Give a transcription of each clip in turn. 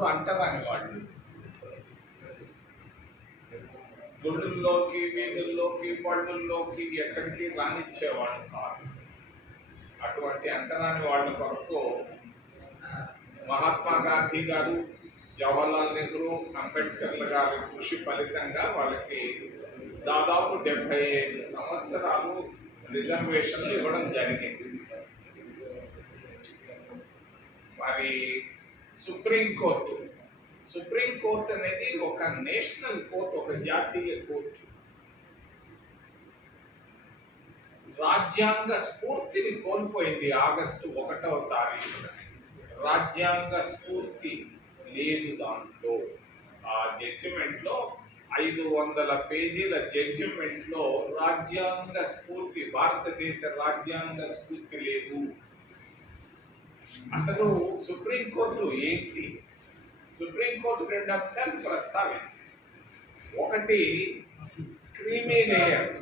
ముగ్గురు అంటరాని వాళ్ళు గుళ్ళల్లోకి, వీధుల్లోకి, పళ్ళుల్లోకి ఎక్కడికి రానిచ్చేవాళ్ళు కాదు. అటువంటి అంటరాని వాళ్ళ కొరకు మహాత్మా గాంధీ గారు, జవహర్లాల్ నెహ్రూ, అంబేద్కర్ల గారి కృషి ఫలితంగా వాళ్ళకి దాదాపు 75 సంవత్సరాలు రిజర్వేషన్లు ఇవ్వడం జరిగింది. మరి సుప్రీంకోర్టు అనేది ఒక నేషనల్ కోర్టు, ఒక జాతీయ కోర్టు. రాజ్యాంగ స్ఫూర్తిని కోల్పోయింది ఆగస్టు 1వ తారీఖున. రాజ్యాంగ స్ఫూర్తి లేదు దాంట్లో. ఆ జడ్జిమెంట్లో 500 పేజీల జడ్జిమెంట్లో రాజ్యాంగ స్ఫూర్తి, భారతదేశ రాజ్యాంగ స్ఫూర్తి లేదు. అసలు సుప్రీంకోర్టు ఏంటి? సుప్రీంకోర్టు 2 అంశాలు ప్రస్తావించింది. ఒకటి క్రీమీ లేయర్,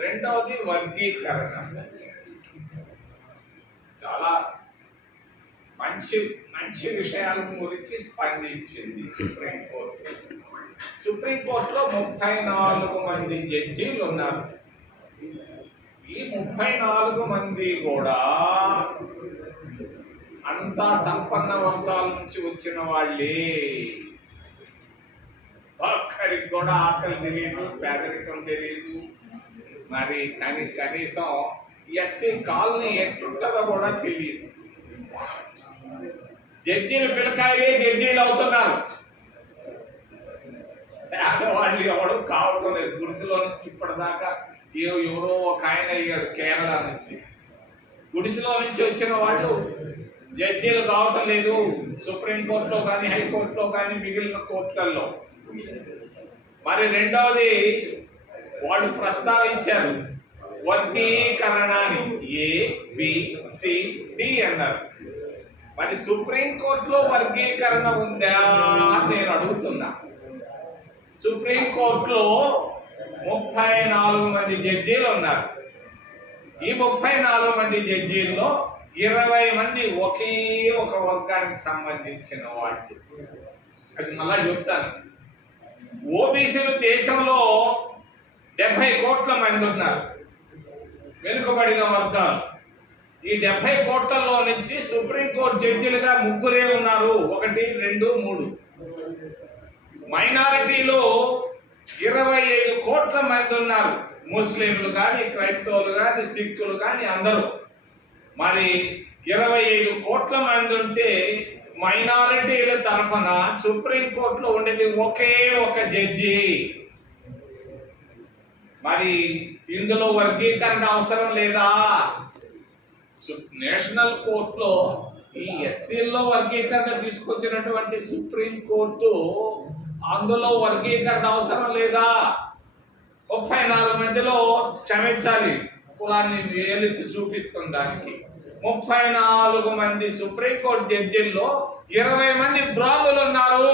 రెండవది వర్గీకరణ. చాలా మంచి విషయాల గురించి స్పందించింది సుప్రీంకోర్టు. సుప్రీంకోర్టులో 34 మంది జడ్జీలు ఉన్నారు. ఈ 34 మంది కూడా అంతా సంపన్న వర్గాల నుంచి వచ్చిన వాళ్ళే. ఒక్కరికి కూడా ఆకలి తెలియదు, పేదరికం తెలియదు. మరి కనీసం ఎస్సీ కాలనీ ఎట్టుంటుందో కూడా తెలియదు. జడ్జీలు పిల్లకాయలే జడ్జీలు అవుతున్నారు. పేదవాళ్ళు ఎవడు కావటం లేదు. గుడిసెలో నుంచి ఇప్పటిదాకా ఎవరో ఒక ఆయన అయ్యాడు కేరళ నుంచి. గుడిసెలో నుంచి వచ్చిన వాళ్ళు జడ్జీలు కావటం లేదు సుప్రీంకోర్టులో కానీ, హైకోర్టులో కానీ, మిగిలిన కోర్టులలో. మరి రెండవది వాళ్ళు ప్రస్తావించారు వర్గీకరణ అని. ABCD అన్నారు. మరి సుప్రీంకోర్టులో వర్గీకరణ ఉందా అని నేను అడుగుతున్నా. సుప్రీంకోర్టులో 34 మంది జడ్జీలు ఉన్నారు. ఈ 34 మంది జడ్జీల్లో 20 మంది ఒకే ఒక వర్గానికి సంబంధించిన వాళ్ళు. అది మళ్ళా చెప్తాను. ఓబీసీలు దేశంలో 70 కోట్ల మంది ఉన్నారు, వెనుకబడిన వర్గాలు. ఈ 70 కోట్లలో నుంచి సుప్రీంకోర్టు జడ్జీలుగా 3 ఉన్నారు. 1, 2, 3. మైనారిటీలో 25 కోట్ల మంది ఉన్నారు. ముస్లింలు కానీ, క్రైస్తవులు కానీ, సిక్కులు కానీ అందరూ. మరి 25 కోట్ల మంది ఉంటే మైనారిటీల తరఫున సుప్రీంకోర్టులో ఉండేది ఒకే ఒక జడ్జి. మరి ఇందులో వర్గీకరణ అవసరం లేదా? నేషనల్ కోర్టులో ఈ ఎస్సీల్లో వర్గీకరణ తీసుకొచ్చినటువంటి సుప్రీంకోర్టు అందులో వర్గీకరణ అవసరం లేదా? 34 మందిలో క్షమించాలి, కులాన్ని వేలెత్తి చూపిస్తుంది దానికి. 34 మంది సుప్రీంకోర్టు జడ్జిల్లో 20 మంది బ్రాహ్మణులు ఉన్నారు.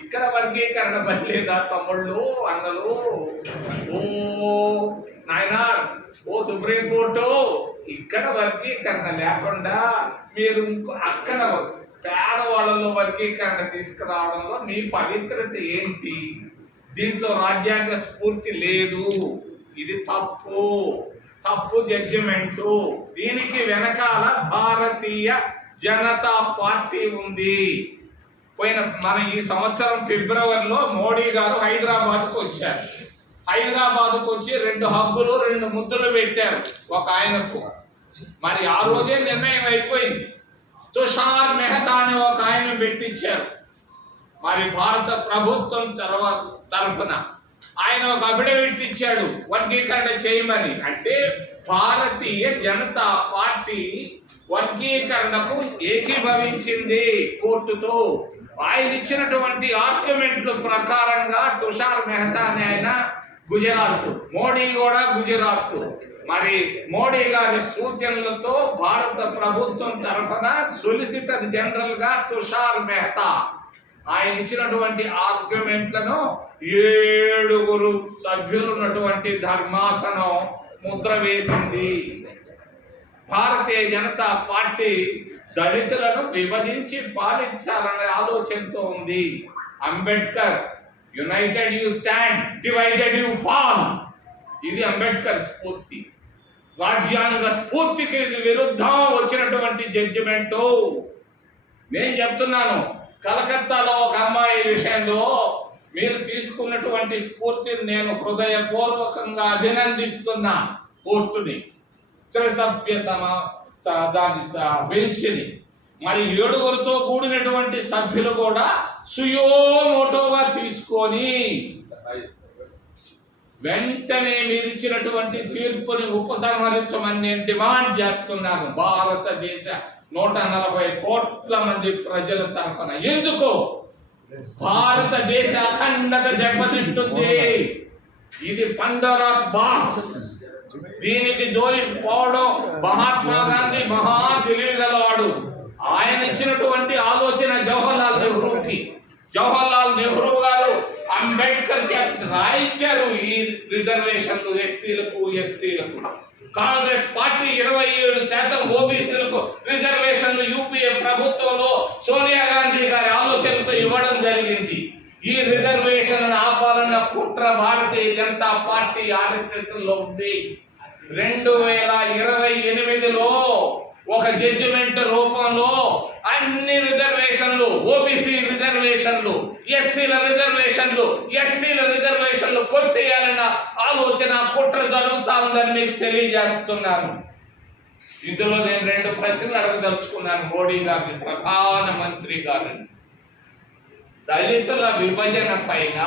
ఇక్కడ వర్గీకరణ పడలేదా తమ్ముళ్ళు, అన్నలు? ఓ నాయనా, ఓ సుప్రీంకోర్టు, ఇక్కడ వర్గీకరణ లేకుండా మీరు అక్కడ పేదవాళ్ళలో వర్గీకరణ తీసుకురావడంలో మీ పవిత్రత ఏంటి? దీంట్లో రాజ్యాంగ స్ఫూర్తి లేదు. ఇది తప్పు జడ్జిమెంటు. దీనికి వెనకాల భారతీయ జనతా పార్టీ ఉంది. మన ఈ సంవత్సరం ఫిబ్రవరిలో మోడీ గారు హైదరాబాద్కు వచ్చారు. హైదరాబాద్కు వచ్చి 2 హబ్బులు 2 ముద్దులు పెట్టారు ఒక ఆయనకు. మరి ఆ రోజే నిర్ణయం అయిపోయింది. తుషార్ మెహతా అని ఒక ఆయన పెట్టించారు. మరి భారత ప్రభుత్వం తరఫున ఆయన ఒక అఫిడవిట్ ఇచ్చాడు వర్గీకరణ చేయమని. అంటే భారతీయ జనతా పార్టీ వర్గీకరణకు ఏకీభవించింది కోర్టుతో. ఆయన ఇచ్చినటువంటి ఆర్గ్యుమెంట్ల ప్రకారంగా తుషార్ మెహతా అనే ఆయన గుజరాత్, మోడీ కూడా గుజరాత్. మరి మోడీ గారి సూచనలతో భారత ప్రభుత్వం తరఫున సొలిసిటర్ జనరల్ గా తుషార్ మెహతా ఆయన ఇచ్చినటువంటి ఆర్గ్యుమెంట్లను 7 సభ్యులు ఉన్నటువంటి ధర్మాసనం ముద్ర వేసింది. భారతీయ జనతా పార్టీ దళితులను విభజించి పాలించాలనే ఆలోచనతో ఉంది. Ambedkar United you stand, divided you fall. ఇది అంబేద్కర్ స్ఫూర్తి. రాజ్యాంగ స్ఫూర్తికి ఇది విరుద్ధం వచ్చినటువంటి జడ్జిమెంటు. నేను చెప్తున్నాను, కలకత్తాలో ఒక అమ్మాయి విషయంలో మీరు తీసుకున్నటువంటి స్ఫూర్తిని నేను హృదయపూర్వకంగా అభినందిస్తున్నా. కోర్టుని, త్రిసభ్య దాని బెంచ్ని, మరి 7గురితో కూడినటువంటి సభ్యులు కూడా సుయోమోటోగా తీసుకొని వెంటనే మీరు ఇచ్చినటువంటి తీర్పుని ఉపసంహరించమని నేను డిమాండ్ చేస్తున్నాను భారతదేశ 140 కోట్ల మంది ప్రజల తరఫున. ఎందుకు? భారతదేశ అఖండత దెబ్బతింటుంది. ఇది పండోరాస్ బాక్స్. దీనికి జోలి పోవడం. మహాత్మా గాంధీ మహా తెలివిగలవాడు. ఆయన ఇచ్చినటువంటి ఆలోచన జవహర్లాల్ నెహ్రూ గారు అంబేద్కర్ రాయించారు ఈ రిజర్వేషన్లు ఎస్సీలకు ఎస్టీలకు. కాంగ్రెస్ పార్టీ 27% ఓబీసీలకు రిజర్వేషన్లు యూపీఏ ప్రభుత్వంలో సోనియా గాంధీ గారి ఆలోచనతో ఇవ్వడం జరిగింది. ఈ రిజర్వేషన్ ఆపాలన్న కుట్ర భారతీయ జనతా పార్టీ RSS లో ఉంది. 2028లో ఒక జడ్జిమెంట్ రూపంలో అన్ని రిజర్వేషన్లు, ఓబీసీ రిజర్వేషన్లు, ఎస్సీల రిజర్వేషన్లు, ఎస్టీల రిజర్వేషన్లు కొట్టేయాలన్న ఆలోచన కుట్ర జరుగుతా ఉందని మీకు తెలియజేస్తున్నాను. ఇందులో నేను 2 ప్రశ్నలు అడగదలుచుకున్నాను మోడీ గారిని, ప్రధానమంత్రి గారిని. దళితుల విభజన పైన